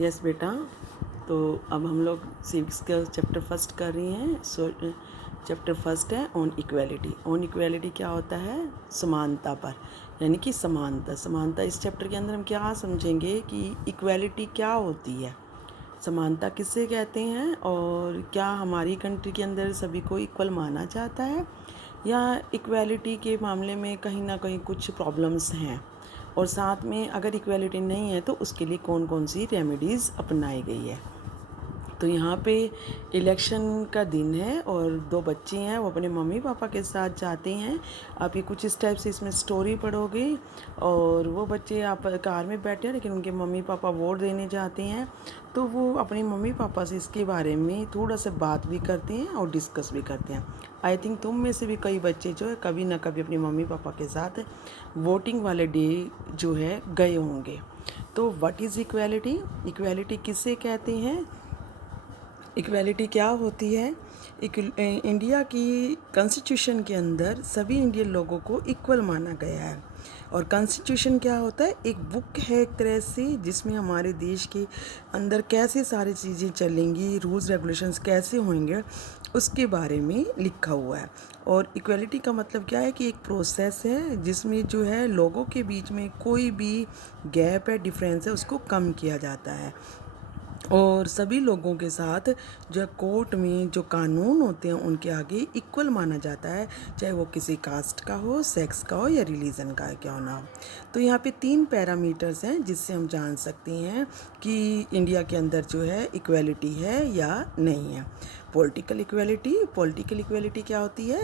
Yes बेटा। तो अब हम लोग सिविक्स का चैप्टर फर्स्ट कर रही हैं। चैप्टर फर्स्ट है ऑन इक्वेलिटी। ऑन इक्वेलिटी क्या होता है? समानता पर, यानी कि समानता। समानता इस चैप्टर के अंदर हम क्या समझेंगे कि इक्वेलिटी क्या होती है, समानता किसे कहते हैं, और क्या हमारी कंट्री के अंदर सभी को इक्वल माना जाता है, या इक्वेलिटी के मामले में कहीं ना कहीं कुछ प्रॉब्लम्स हैं, और साथ में अगर इक्वेलिटी नहीं है तो उसके लिए कौन कौन सी रेमेडीज़ अपनाई गई है। तो यहाँ पे इलेक्शन का दिन है और दो बच्चे हैं, वो अपने मम्मी पापा के साथ जाते हैं। आप ये कुछ इस टाइप से इसमें स्टोरी पढ़ोगे, और वो बच्चे आप कार में बैठे हैं लेकिन उनके मम्मी पापा वोट देने जाते हैं, तो वो अपने मम्मी पापा से इसके बारे में थोड़ा सा बात भी करते हैं और डिस्कस भी करते हैं। आई थिंक तुम में से भी कई बच्चे जो है कभी ना कभी अपने मम्मी पापा के साथ वोटिंग वाले डे जो है गए होंगे। तो व्हाट इज़ इक्वेलिटी? इक्वेलिटी किसे कहते हैं? इक्वेलिटी क्या होती है? इंडिया की कॉन्स्टिट्यूशन के अंदर सभी इंडियन लोगों को इक्वल माना गया है। और कॉन्स्टिट्यूशन क्या होता है? एक बुक है एक तरह से, जिसमें हमारे देश के अंदर कैसे सारी चीज़ें चलेंगी, रूल्स रेगुलेशंस कैसे होंगे, उसके बारे में लिखा हुआ है। और इक्वेलिटी का मतलब क्या है कि एक प्रोसेस है जिसमें जो है लोगों के बीच में कोई भी गैप है, डिफरेंस है, उसको कम किया जाता है। और सभी लोगों के साथ जो कोर्ट में जो कानून होते हैं उनके आगे इक्वल माना जाता है, चाहे वो किसी कास्ट का हो, सेक्स का हो, या रिलीजन का क्यों ना हो। तो यहाँ पे 3 पैरामीटर्स हैं जिससे हम जान सकते हैं कि इंडिया के अंदर जो है इक्वेलिटी है या नहीं है। पॉलिटिकल इक्वेलिटी क्या होती है?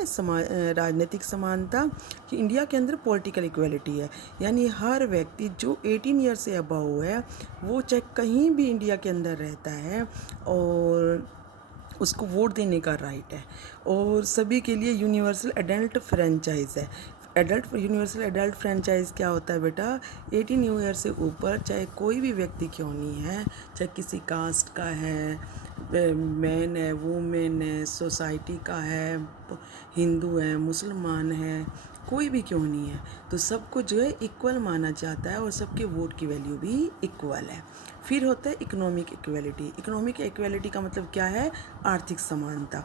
राजनीतिक समानता। कि इंडिया के अंदर पॉलिटिकल इक्वेलिटी है, यानी हर व्यक्ति जो 18 ईयर से अबव है, वो चाहे कहीं भी इंडिया के अंदर रहता है और उसको वोट देने का राइट है। और सभी के लिए यूनिवर्सल एडल्ट फ्रेंचाइज है। यूनिवर्सल एडल्ट फ्रेंचाइज क्या होता है बेटा? 18 ईयर से ऊपर चाहे कोई भी व्यक्ति क्यों नहीं है, चाहे किसी कास्ट का है, मैन है, वूमेन है, सोसाइटी का है, हिंदू है, मुसलमान है, कोई भी क्यों नहीं है, तो सबको जो है इक्वल माना जाता है और सबके वोट की वैल्यू भी इक्वल है। फिर होता है इकोनॉमिक इक्वेलिटी। इकोनॉमिक इक्वेलिटी का मतलब क्या है? आर्थिक समानता।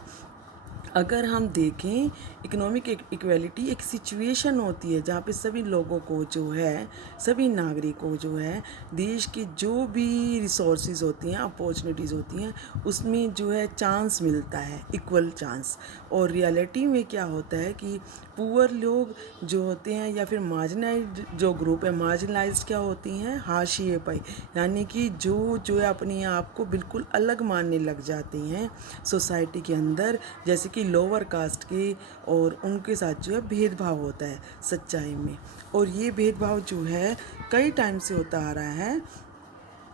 अगर हम देखें, इकोनॉमिक इक्वेलिटी एक सिचुएशन होती है जहाँ पे सभी लोगों को जो है, सभी नागरिकों को जो है, देश के जो भी रिसोर्सेज होती हैं, अपॉर्चुनिटीज़ होती हैं, उसमें जो है चांस मिलता है, इक्वल चांस। और रियलिटी में क्या होता है कि पुअर लोग जो होते हैं, या फिर मार्जिनाइज्ड जो ग्रुप है, मार्जिनलाइज्ड क्या होती हैं? हाशिए पर, यानी कि जो है अपने आप को बिल्कुल अलग मानने लग जाती हैं सोसाइटी के अंदर, जैसे कि लोअर कास्ट के, और उनके साथ जो है भेदभाव होता है सच्चाई में। और ये भेदभाव जो है कई टाइम से होता आ रहा है,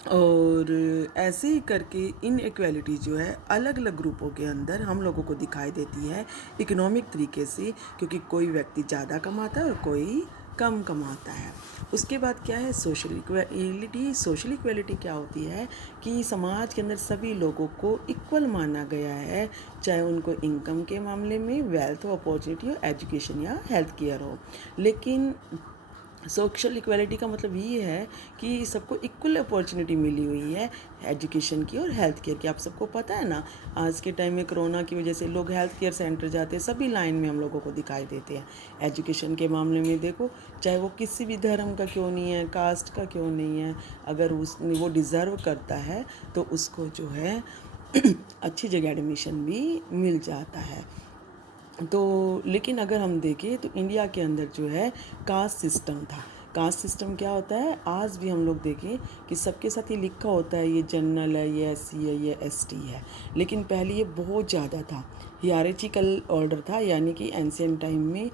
और ऐसे ही करके इनइक्वालिटी जो है अलग अलग ग्रुपों के अंदर हम लोगों को दिखाई देती है इकोनॉमिक तरीके से, क्योंकि कोई व्यक्ति ज़्यादा कमाता है और कोई कम कमाता है। उसके बाद क्या है? Social equality. सोशल इक्वेलिटी क्या होती है कि समाज के अंदर सभी लोगों को इक्वल माना गया है, चाहे उनको इनकम के मामले में, वेल्थ हो, अपॉर्चुनिटी हो, एजुकेशन या हेल्थ केयर हो। लेकिन सोशल इक्वालिटी का मतलब ये है कि सबको इक्वल अपॉर्चुनिटी मिली हुई है एजुकेशन की और हेल्थ केयर की। आप सबको पता है ना, आज के टाइम में कोरोना की वजह से लोग हेल्थ केयर सेंटर जाते हैं, सभी लाइन में हम लोगों को दिखाई देते हैं। एजुकेशन के मामले में देखो, चाहे वो किसी भी धर्म का क्यों नहीं है, कास्ट का क्यों नहीं है, अगर वो डिज़र्व करता है तो उसको जो है अच्छी जगह एडमिशन भी मिल जाता है। तो लेकिन अगर हम देखें तो इंडिया के अंदर जो है कास्ट सिस्टम था। कास्ट सिस्टम क्या होता है? आज भी हम लोग देखें कि सबके साथ ये लिखा होता है, ये जनरल है, ये एससी है, ये एसटी है, लेकिन पहले ये बहुत ज़्यादा था। हियरार्चिकल ऑर्डर था, यानी कि एंशियंट टाइम में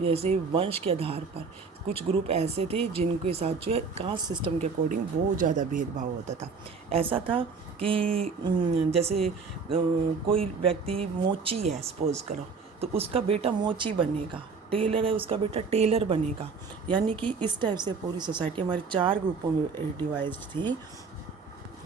जैसे वंश के आधार पर कुछ ग्रुप ऐसे थे जिनके साथ जो है कास्ट सिस्टम के अकॉर्डिंग बहुत ज़्यादा भेदभाव होता था। ऐसा था कि जैसे कोई व्यक्ति मोची है सपोज़ करो, तो उसका बेटा मोची बनेगा, टेलर है उसका बेटा टेलर बनेगा, यानी कि इस टाइप से पूरी सोसाइटी हमारी 4 ग्रुपों में डिवाइड थी: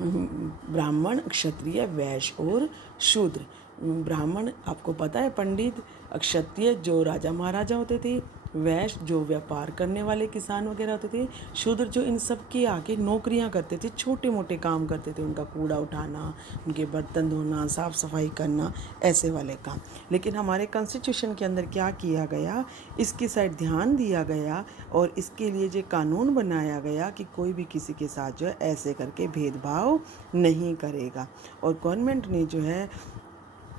ब्राह्मण, क्षत्रिय, वैश्य और शूद्र। ब्राह्मण आपको पता है पंडित, क्षत्रिय जो राजा महाराजा होते थे, वैश्य जो व्यापार करने वाले किसान वगैरह होते थे, शूद्र जो इन सब के आके नौकरियां करते थे, छोटे मोटे काम करते थे, उनका कूड़ा उठाना, उनके बर्तन धोना, साफ़ सफाई करना, ऐसे वाले काम। लेकिन हमारे कॉन्स्टिट्यूशन के अंदर क्या किया गया, इसकी साइड ध्यान दिया गया और इसके लिए जो कानून बनाया गया कि कोई भी किसी के साथ जो है ऐसे करके भेदभाव नहीं करेगा। और गवर्नमेंट ने जो है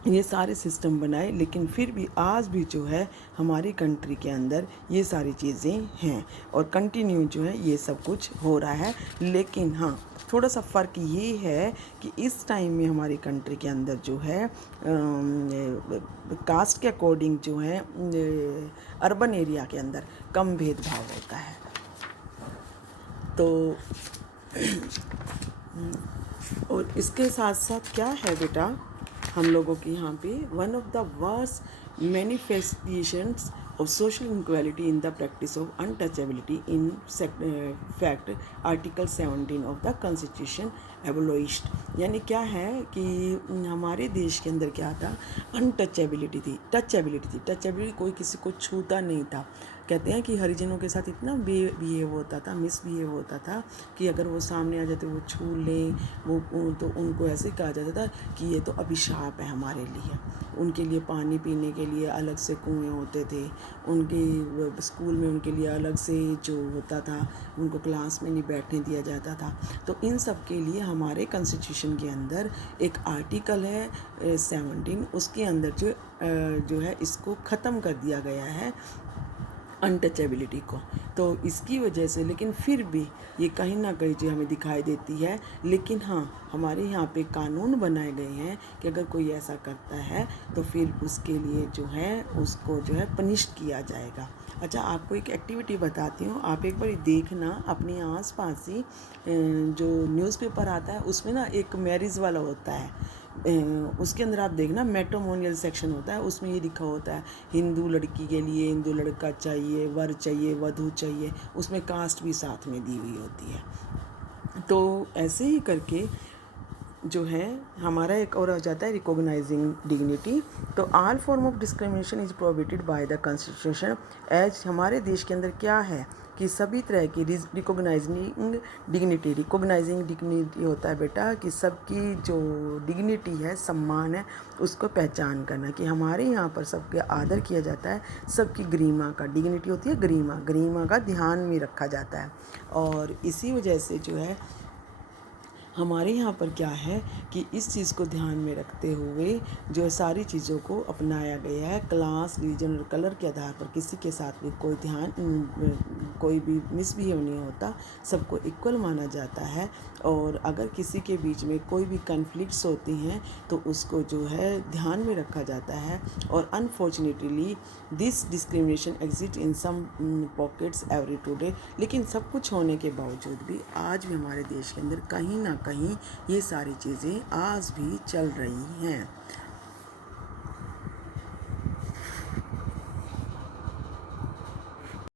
ये सारे सिस्टम बनाए, लेकिन फिर भी आज भी जो है हमारी कंट्री के अंदर ये सारी चीज़ें हैं और कंटिन्यू जो है ये सब कुछ हो रहा है। लेकिन हाँ, थोड़ा सा फ़र्क ये है कि इस टाइम में हमारी कंट्री के अंदर जो है कास्ट के अकॉर्डिंग जो है अर्बन एरिया के अंदर कम भेदभाव होता है। तो और इसके साथ साथ क्या है बेटा, हम लोगों के यहाँ पे one of the worst manifestations of social inequality in the practice of untouchability in fact article 17 of the constitution abolished। यानी क्या है कि हमारे देश के अंदर क्या था, अनटचेबिलिटी थी, टचेबिलिटी कोई किसी को छूता नहीं था। कहते हैं कि हरिजनों के साथ इतना बिहेव होता था, मिसबिहेव होता था कि अगर वो सामने आ जाते, वो छू लें, वो तो उनको ऐसे कहा जाता था कि ये तो अभिशाप है हमारे लिए। उनके लिए पानी पीने के लिए अलग से कुएं होते थे, उनके स्कूल में उनके लिए अलग से जो होता था, उनको क्लास में नहीं बैठने दिया जाता था। तो इन सब के लिए हमारे कॉन्स्टिट्यूशन के अंदर एक आर्टिकल है 17, उसके अंदर जो है इसको ख़त्म कर दिया गया है अनटचेबिलिटी को। तो इसकी वजह से, लेकिन फिर भी ये कहीं ना कहीं जो हमें दिखाई देती है। लेकिन हाँ, हमारे यहाँ पे कानून बनाए गए हैं कि अगर कोई ऐसा करता है तो फिर उसके लिए जो है उसको जो है पनिश किया जाएगा। अच्छा, आपको एक एक्टिविटी बताती हूँ, आप एक बार देखना अपने आस पास ही जो न्यूज़पेपर आता है उसमें ना एक मैरिज वाला होता है, उसके अंदर आप देखना मैट्रिमोनियल सेक्शन होता है, उसमें ये लिखा होता है हिंदू लड़की के लिए हिंदू लड़का चाहिए, वर चाहिए, वधू चाहिए, उसमें कास्ट भी साथ में दी हुई होती है। तो ऐसे ही करके जो है हमारा एक और आ जाता है रिकॉग्नाइजिंग डिग्निटी। तो all form of discrimination is prohibited by the constitution. As हमारे देश के अंदर क्या है कि सभी तरह की रिकॉग्नाइजिंग डिग्निटी होता है बेटा कि सबकी जो डिग्निटी है, सम्मान है, उसको पहचान करना कि हमारे यहाँ पर सबके आदर किया जाता है, सबकी गरिमा का, डिग्निटी होती है गरिमा का ध्यान में रखा जाता है। और इसी वजह से जो है हमारे यहाँ पर क्या है कि इस चीज़ को ध्यान में रखते हुए जो सारी चीज़ों को अपनाया गया है। क्लास, रिलीजन और कलर के आधार पर किसी के साथ भी कोई भी मिसबिहेव नहीं होता, सबको इक्वल माना जाता है। और अगर किसी के बीच में कोई भी कन्फ्लिक्ट्स होती हैं तो उसको जो है ध्यान में रखा जाता है। और unfortunately this discrimination exist in some pockets every today. लेकिन सब कुछ होने के बावजूद भी आज भी हमारे देश के अंदर कहीं ना कहीं ये सारी चीज़ें आज भी चल रही हैं।